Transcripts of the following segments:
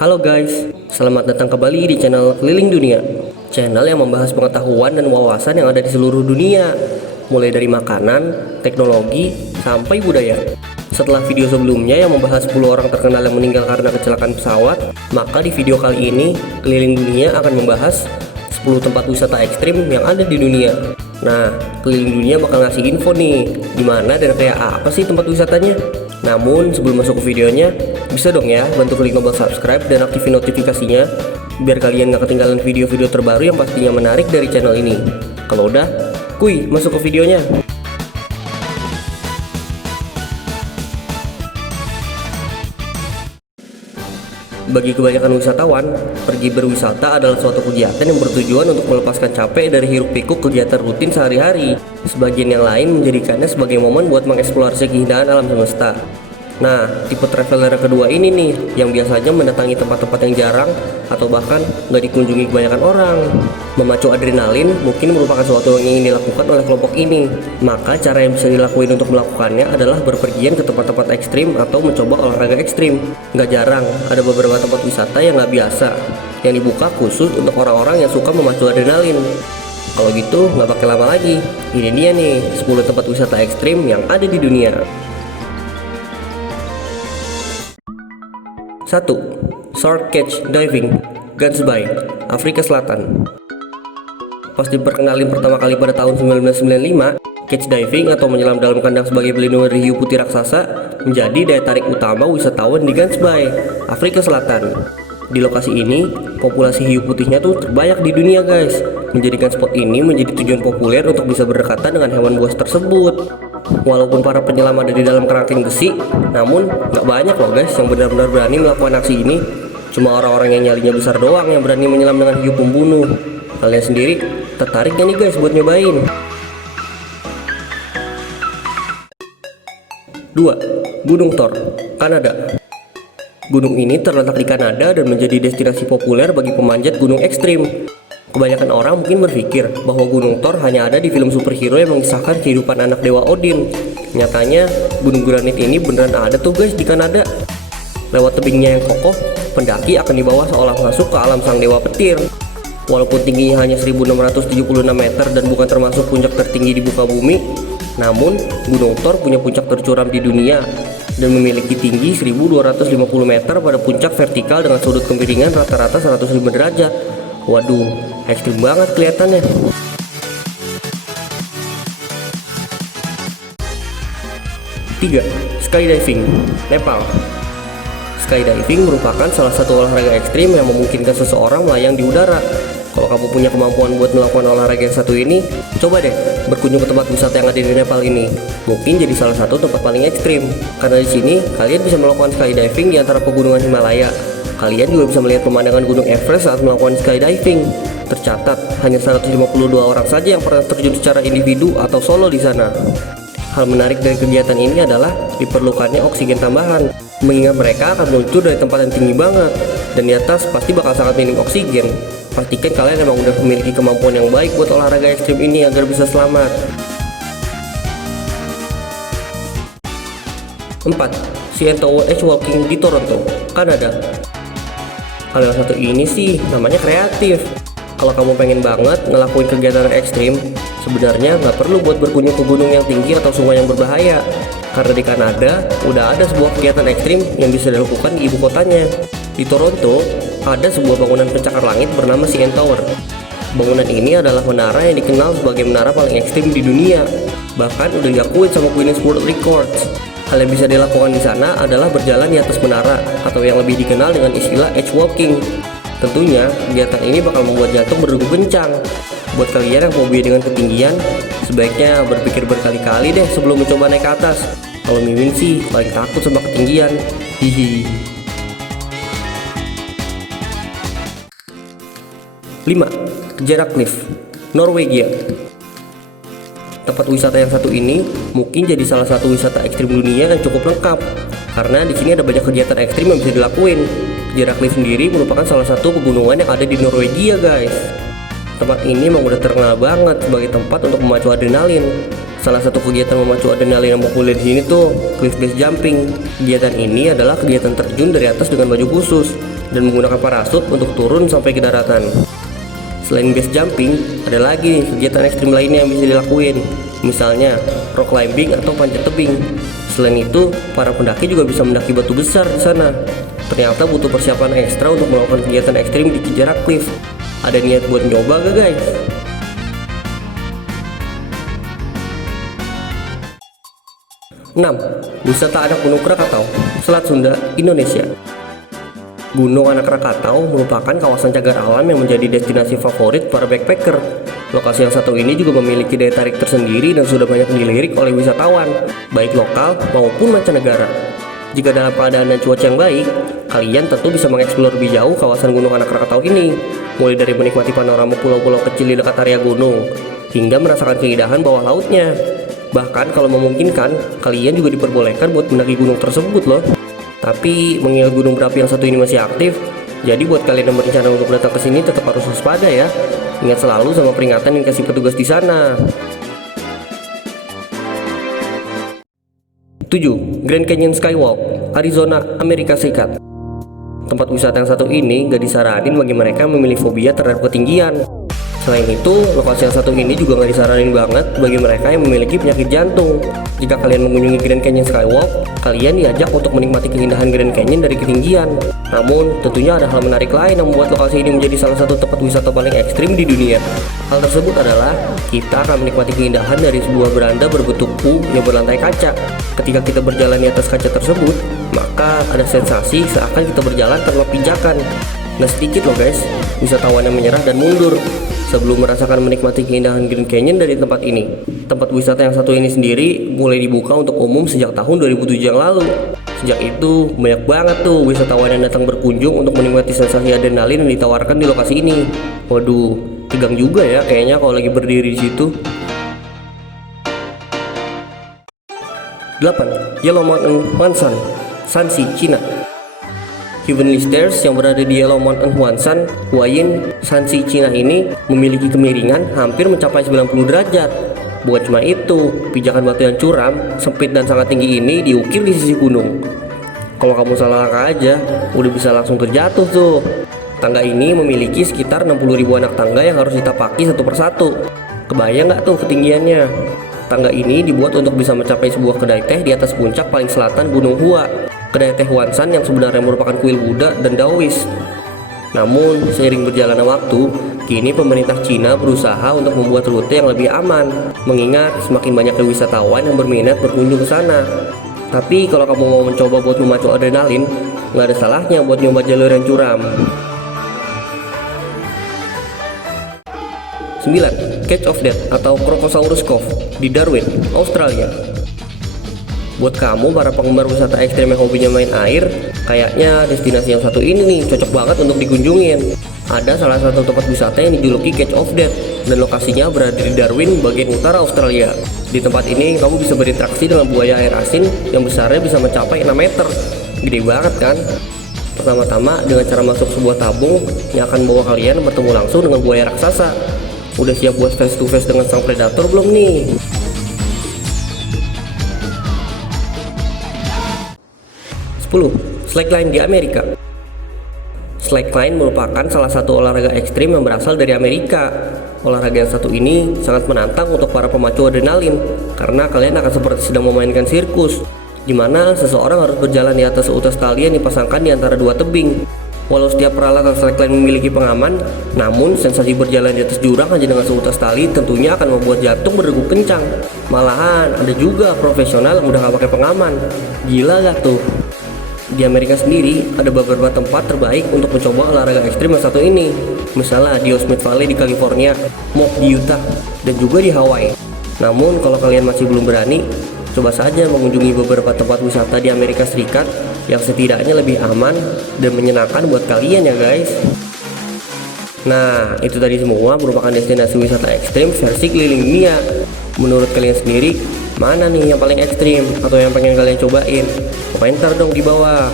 Halo guys, selamat datang kembali di channel Keliling Dunia. Channel yang membahas pengetahuan dan wawasan yang ada di seluruh dunia, mulai dari makanan, teknologi, sampai budaya. Setelah video sebelumnya yang membahas 10 orang terkenal yang meninggal karena kecelakaan pesawat, maka di video kali ini Keliling Dunia akan membahas 10 tempat wisata ekstrim yang ada di dunia. Nah, Keliling Dunia bakal ngasih info nih, gimana dan kayak apa sih tempat wisatanya. Namun sebelum masuk ke videonya, bisa dong ya bantu klik tombol subscribe dan aktifin notifikasinya biar kalian gak ketinggalan video-video terbaru yang pastinya menarik dari channel ini. Kalau udah, kuy masuk ke videonya. Bagi kebanyakan wisatawan, pergi berwisata adalah suatu kegiatan yang bertujuan untuk melepaskan capek dari hiruk-pikuk kegiatan rutin sehari-hari. Sebagian yang lain menjadikannya sebagai momen buat mengeksplorasi keindahan alam semesta. Nah, tipe traveler kedua ini nih, yang biasanya mendatangi tempat-tempat yang jarang atau bahkan nggak dikunjungi kebanyakan orang. Memacu adrenalin mungkin merupakan sesuatu yang ingin dilakukan oleh kelompok ini. Maka cara yang bisa dilakuin untuk melakukannya adalah berpergian ke tempat-tempat ekstrim atau mencoba olahraga ekstrim. Nggak jarang, ada beberapa tempat wisata yang nggak biasa, yang dibuka khusus untuk orang-orang yang suka memacu adrenalin. Kalau gitu, nggak pakai lama lagi. Ini dia nih, 10 tempat wisata ekstrim yang ada di dunia. 1. Shark Cage Diving, Gansbaai, Afrika Selatan. Pas diperkenalin pertama kali pada tahun 1995, cage diving atau menyelam dalam kandang sebagai pelindung dari hiu putih raksasa menjadi daya tarik utama wisatawan di Gansbaai, Afrika Selatan. Di lokasi ini, populasi hiu putihnya tuh terbanyak di dunia guys, menjadikan spot ini menjadi tujuan populer untuk bisa berdekatan dengan hewan buas tersebut. Walaupun para penyelam ada di dalam kerangkeng besi, namun gak banyak loh guys yang benar-benar berani melakukan aksi ini. Cuma orang-orang yang nyalinya besar doang yang berani menyelam dengan hiu pembunuh. Kalian sendiri tertarik gak nih guys buat nyobain? 2. Gunung Thor, Kanada. Gunung ini terletak di Kanada dan menjadi destinasi populer bagi pemanjat gunung ekstrim. Kebanyakan orang mungkin berpikir bahwa Gunung Thor hanya ada di film superhero yang mengisahkan kehidupan anak dewa Odin. Nyatanya, gunung granit ini beneran ada tuh guys di Kanada. Lewat tebingnya yang kokoh, pendaki akan dibawa seolah masuk ke alam sang dewa petir. Walaupun tingginya hanya 1676 meter dan bukan termasuk puncak tertinggi di muka bumi, namun Gunung Thor punya puncak tercuram di dunia dan memiliki tinggi 1250 meter pada puncak vertikal dengan sudut kemiringan rata-rata 105 derajat. Waduh, ekstrim banget kelihatannya. 3. Skydiving, Nepal. Skydiving merupakan salah satu olahraga ekstrim yang memungkinkan seseorang melayang di udara. Kalau kamu punya kemampuan buat melakukan olahraga yang satu ini, coba deh berkunjung ke tempat wisata yang ada di Nepal ini. Mungkin jadi salah satu tempat paling ekstrim, karena di sini kalian bisa melakukan skydiving di antara pegunungan Himalaya. Kalian juga bisa melihat pemandangan Gunung Everest saat melakukan skydiving. Tercatat, hanya 152 orang saja yang pernah terjun secara individu atau solo di sana. Hal menarik dari kegiatan ini adalah diperlukannya oksigen tambahan, mengingat mereka akan meluncur dari tempat yang tinggi banget, dan di atas pasti bakal sangat minim oksigen. Pastikan kalian memang udah memiliki kemampuan yang baik buat olahraga ekstrim ini agar bisa selamat. 4. CN Tower Edge Walking di Toronto, Kanada. Kalau yang satu ini sih namanya kreatif. Kalau kamu pengen banget ngelakuin kegiatan ekstrim, sebenarnya nggak perlu buat berkunjung ke gunung yang tinggi atau sungai yang berbahaya. Karena di Kanada udah ada sebuah kegiatan ekstrim yang bisa dilakukan di ibu kotanya. Di Toronto ada sebuah bangunan pencakar langit bernama CN Tower. Bangunan ini adalah menara yang dikenal sebagai menara paling ekstrim di dunia. Bahkan udah diakui sama Guinness World Records. Hal yang bisa dilakukan di sana adalah berjalan di atas menara atau yang lebih dikenal dengan istilah edge walking. Tentunya kegiatan ini bakal membuat jantung berdegup kencang. Buat kalian yang hobi dengan ketinggian, sebaiknya berpikir berkali-kali deh sebelum mencoba naik ke atas. Kalau Mimin sih paling takut sama ketinggian. Hihi. 5. Jarak Cliff, Norwegia. Tempat wisata yang satu ini mungkin jadi salah satu wisata ekstrim dunia yang cukup lengkap, karena di sini ada banyak kegiatan ekstrim yang bisa dilakuin. Jarak Cliff sendiri merupakan salah satu pegunungan yang ada di Norwegia guys. Tempat ini memang udah terkenal banget sebagai tempat untuk memacu adrenalin. Salah satu kegiatan memacu adrenalin yang populer di sini tuh cliff base jumping. Kegiatan ini adalah kegiatan terjun dari atas dengan baju khusus. dan menggunakan parasut untuk turun sampai ke daratan. Selain base jumping, ada lagi nih kegiatan ekstrim lainnya yang bisa dilakuin, misalnya rock climbing atau panjat tebing. Selain itu, para pendaki juga bisa mendaki batu besar di sana. Ternyata butuh persiapan ekstra untuk melakukan kegiatan ekstrim di jarak cliff. Ada niat buat nyoba gak guys? Enam, wisata Anak Gunung Krakatau, Selat Sunda, Indonesia. Gunung Anak Krakatau merupakan kawasan cagar alam yang menjadi destinasi favorit para backpacker. Lokasi yang satu ini juga memiliki daya tarik tersendiri dan sudah banyak dilirik oleh wisatawan, baik lokal maupun mancanegara. Jika dalam keadaan dan cuaca yang baik, kalian tentu bisa mengeksplor lebih jauh kawasan Gunung Anak Krakatau ini, mulai dari menikmati panorama pulau-pulau kecil di dekat area gunung, hingga merasakan keindahan bawah lautnya. Bahkan kalau memungkinkan, kalian juga diperbolehkan buat mendaki gunung tersebut loh. Tapi mengingat gunung berapi yang satu ini masih aktif, jadi buat kalian yang berencana untuk datang ke sini tetap harus waspada ya. Ingat selalu sama peringatan yang kasih petugas di sana. 7. Grand Canyon Skywalk, Arizona, Amerika Serikat. Tempat wisata yang satu ini gak disaranin bagi mereka yang memilih fobia terhadap ketinggian. Selain itu, lokasi yang satu ini juga gak disaranin banget bagi mereka yang memiliki penyakit jantung. Jika kalian mengunjungi Grand Canyon Skywalk, kalian diajak untuk menikmati keindahan Grand Canyon dari ketinggian. Namun, tentunya ada hal menarik lain yang membuat lokasi ini menjadi salah satu tempat wisata paling ekstrim di dunia. Hal tersebut adalah, kita akan menikmati keindahan dari sebuah beranda berbentuk U yang berlantai kaca. Ketika kita berjalan di atas kaca tersebut, maka ada sensasi seakan kita berjalan tanpa pijakan. Nah sedikit loh guys, wisatawan yang menyerah dan mundur sebelum merasakan menikmati keindahan Grand Canyon dari tempat ini. Tempat wisata yang satu ini sendiri mulai dibuka untuk umum sejak tahun 2007 yang lalu. Sejak itu banyak banget tuh wisatawan yang datang berkunjung untuk menikmati sensasi adrenalin yang ditawarkan di lokasi ini. Waduh, tegang juga ya kayaknya kalau lagi berdiri di situ. 8. Yellow Mountain Huanshan, Shanxi, Cina. Heavenly Stairs yang berada di Yellow Mountain Huanshan, Huayin, Shanxi, Cina ini memiliki kemiringan hampir mencapai 90 derajat. Bukan cuma itu, pijakan batu yang curam, sempit dan sangat tinggi ini diukir di sisi gunung. Kalau kamu salah langkah aja, udah bisa langsung terjatuh tuh. Tangga ini memiliki sekitar 60.000 anak tangga yang harus ditapaki satu persatu. Kebayang nggak tuh ketinggiannya? Tangga ini dibuat untuk bisa mencapai sebuah kedai teh di atas puncak paling selatan Gunung Hua. Kedai teh Huanshan yang sebenarnya merupakan kuil Buddha dan Daois. Namun, seiring berjalannya waktu, kini pemerintah Cina berusaha untuk membuat rute yang lebih aman, mengingat semakin banyak wisatawan yang berminat berkunjung ke sana. Tapi kalau kamu mau mencoba buat memacu adrenalin, nggak ada salahnya buat nyoba jalur yang curam. 9. Cage of Death atau Crocosaurus Cove di Darwin, Australia. Buat kamu para penggemar wisata ekstrem yang hobinya main air, kayaknya destinasi yang satu ini nih cocok banget untuk dikunjungin. Ada salah satu tempat wisata yang dijuluki Cage of Death dan lokasinya berada di Darwin, bagian utara Australia. Di tempat ini kamu bisa berinteraksi dengan buaya air asin yang besarnya bisa mencapai 6 meter. Gede banget kan? Pertama-tama dengan cara masuk sebuah tabung yang akan membawa kalian bertemu langsung dengan buaya raksasa. Udah siap buat face to face dengan sang predator belum nih? 10. Slackline di Amerika. Slackline merupakan salah satu olahraga ekstrim yang berasal dari Amerika. Olahraga yang satu ini sangat menantang untuk para pemacu adrenalin karena kalian akan seperti sedang memainkan sirkus, di mana seseorang harus berjalan di atas seutas tali yang dipasangkan di antara dua tebing. Walau setiap peralatan slackline memiliki pengaman, namun sensasi berjalan di atas jurang hanya dengan seutas tali tentunya akan membuat jantung berdegup kencang. Malahan ada juga profesional yang udah gak pakai pengaman. Gila gak tuh? Di Amerika sendiri ada beberapa tempat terbaik untuk mencoba olahraga ekstrim yang satu ini. Misalnya di Yosemite Valley di California, Moab di Utah, dan juga di Hawaii. Namun kalau kalian masih belum berani, coba saja mengunjungi beberapa tempat wisata di Amerika Serikat yang setidaknya lebih aman dan menyenangkan buat kalian ya guys. Nah, itu tadi semua merupakan destinasi wisata ekstrim versi keliling dunia. Menurut kalian sendiri, mana nih yang paling ekstrim atau yang pengen kalian cobain? Komentar dong di bawah.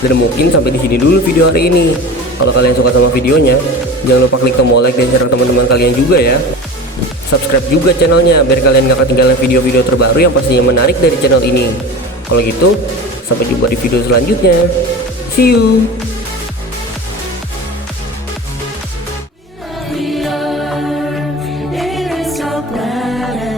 Dan mungkin sampai di sini dulu video hari ini. Kalau kalian suka sama videonya, jangan lupa klik tombol like dan share ke teman-teman kalian juga ya. Subscribe juga channelnya biar kalian gak ketinggalan video-video terbaru yang pastinya menarik dari channel ini. Kalau gitu, sampai jumpa di video selanjutnya. See you. Canada.